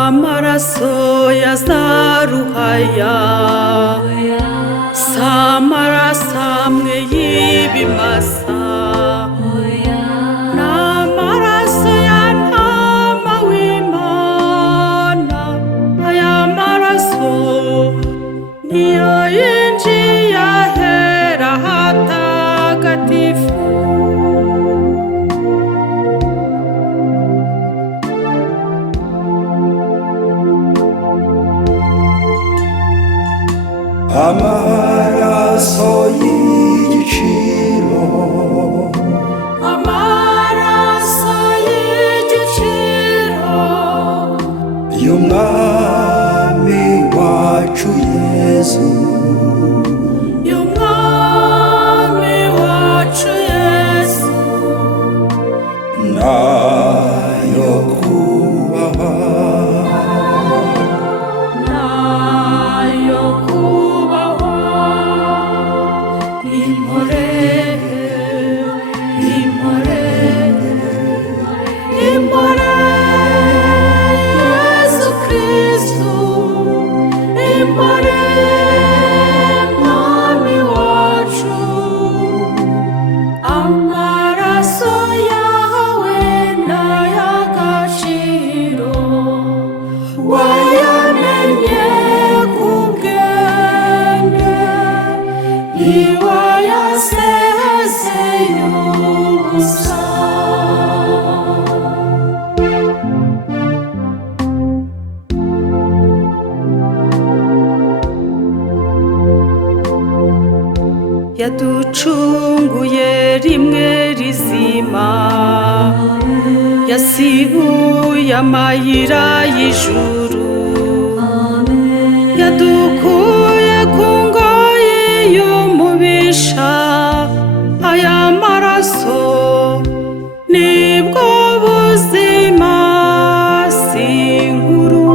Samaraso ya zaruhaya samarasamwe y'ibimasa n'amaraso ya ntama w'Imana aya maraso niyo yinjiye ahera hatagatifu. Amaraso y'igiciro, amaraso y'igiciro y'umwami wacu Yesu, y'umwami wacu Yesu, nayo kubahwa, nayo kubahwa. Impore, impore, impore, Yesu Kristu, impore, mwami wacu, amaraso yawe n'ay'agaciro, wayamenye ku bwenge, ntiwayasezeye ubusa. Yaducunguye rimwe rizima, yasibuye amayira y'ijuru, yadukuye ku ngoyi y'umubisha. Aya maraso nibwo buzima, si inkuru.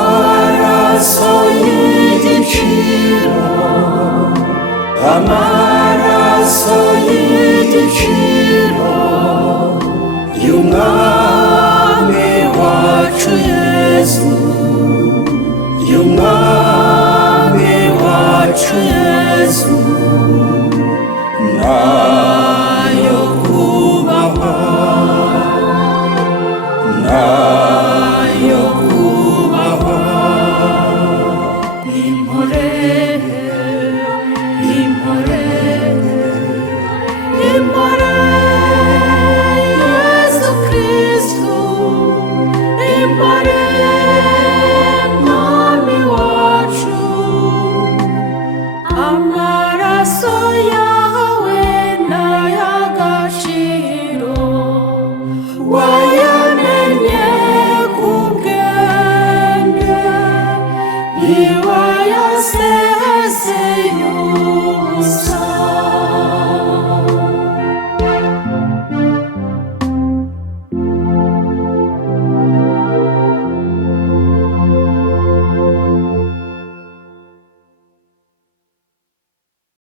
amaraso y'igiciro, amaraso y'igiciro y'umwami wacu Yesu, y'umwami wacu Yesu, nayo kubahwa, nayo kubahwa. Impore, impore, impore, Yesu Kristu, impore, mwami wacu, amaraso ya